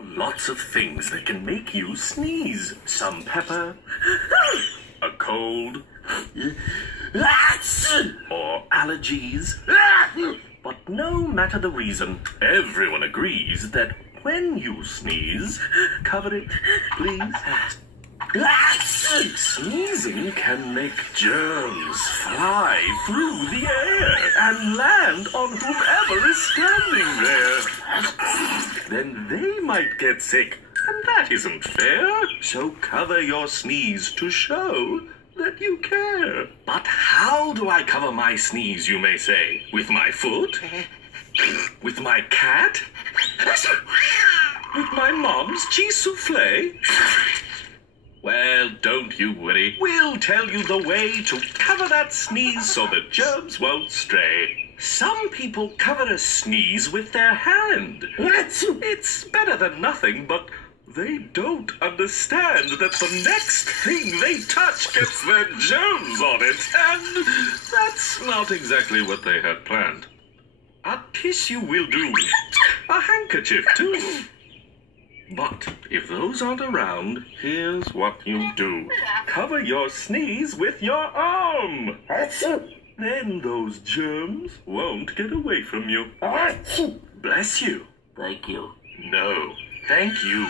Lots of things that can make you sneeze. Some pepper, a cold, or allergies. But no matter the reason, everyone agrees that when you sneeze, cover it, please. Sneezing can make germs fly through the air and land on whomever is standing there. Then they might get sick, and that isn't fair. So cover your sneeze to show that you care. But how do I cover my sneeze, you may say? With my foot? With my cat? With my mom's cheese souffle? Well, don't you worry. We'll tell you the way to cover that sneeze so the germs won't stray. Some people cover a sneeze with their hand. It's better than nothing, but they don't understand that the next thing they touch gets their germs on it, and that's not exactly what they had planned. A tissue will do. A handkerchief, too. But if those aren't around, here's what you do. Cover your sneeze with your arm. Then those germs won't get away from you. Bless you. Thank you. No, thank you.